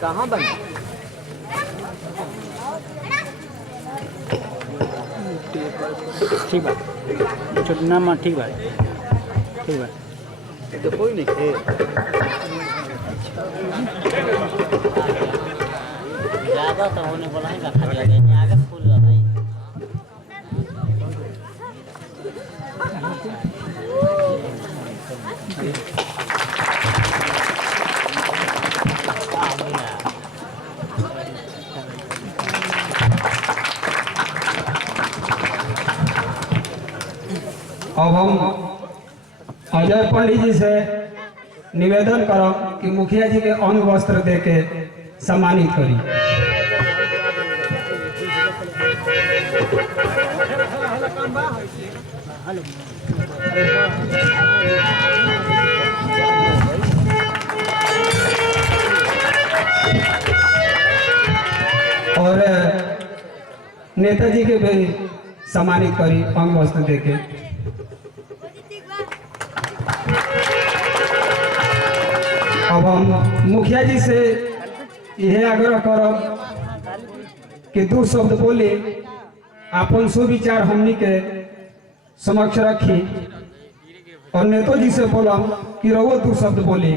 कहाँ बन ठीक बात छोटना में ठीक बात तो कोई नहीं थे ज़्यादा तो होने वाला है रखा जाएगा आगे फूल रहा है अब हम अजय पंडित जी से निवेदन करब कि मुखिया जी के अंग वस्त्र दे के सम्मानित करी। और नेताजी के भी सम्मानित करी अंग वस्त्र दे के। अब हम मुखिया जी से यह आग्रह करब कि दो शब्द बोले अपन सुविचार हमनी के समक्ष रखी और नेतो जी से बोलम कि रहो दो शब्द बोले।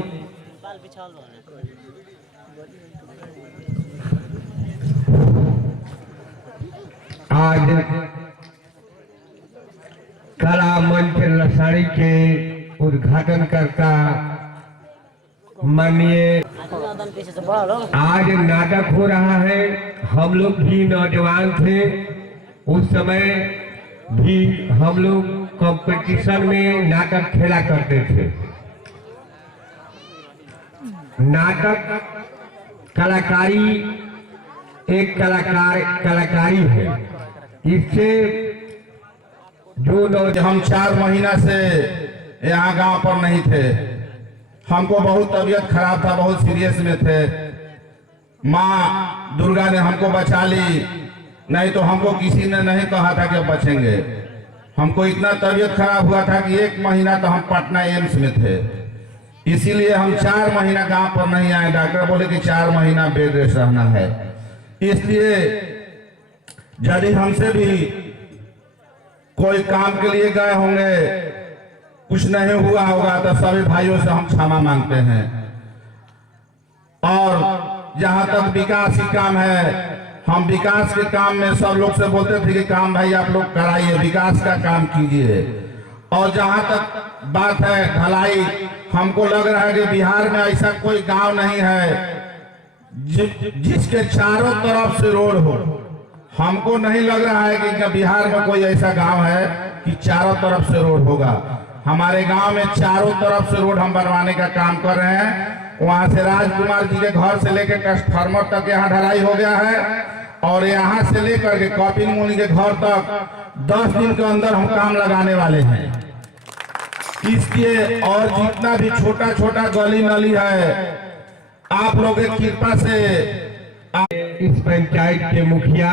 आज कला मंच लसाड़ी के उद्घाटन करता माननीय आज नाटक हो रहा है। हम लोग भी नौजवान थे उस समय भी हम लोग कंपटीशन में नाटक खेला करते थे। नाटक कलाकारी एक कलाकारी है। इससे जो हम 4 महीना से यहाँ गांव पर नहीं थे। हमको बहुत तबीयत खराब था, बहुत सीरियस में थे। माँ दुर्गा ने हमको बचा ली, नहीं तो हमको किसी ने नहीं कहा था कि अब बचेंगे। हमको इतना तबीयत खराब हुआ था कि 1 महीना तो हम पटना एम्स में थे। इसीलिए हम 4 महीना गांव पर नहीं आए। डॉक्टर बोले कि 4 महीना बेड रेस्ट रहना है। इसलिए यदि हमसे भी कोई काम के लिए गए होंगे, कुछ नहीं हुआ होगा, तो सभी भाइयों से हम क्षमा मांगते हैं। और जहां तक विकास की काम है, हम विकास के काम में सब लोग से बोलते थे कि काम भाई आप लोग कराइए, विकास का काम कीजिए। और जहां तक बात है ढलाई, हमको लग रहा है कि बिहार में ऐसा कोई गांव नहीं है जिसके चारों तरफ से रोड हो। हमको नहीं लग रहा है कि बिहार में कोई ऐसा गांव है कि चारों तरफ से रोड होगा। हमारे गांव में चारों तरफ से रोड हम बनवाने का काम कर रहे हैं। वहां से राजकुमार जी के घर से लेकर ट्रांसफार्मर तक यहाँ ढलाई हो गया है और यहाँ से लेकर के कॉपिंग मुनि के घर तक 10 दिन के अंदर हम काम लगाने वाले हैं। इसलिए और जितना भी छोटा छोटा गली नली है, आप लोगों की कृपा से इस पंचायत के मुखिया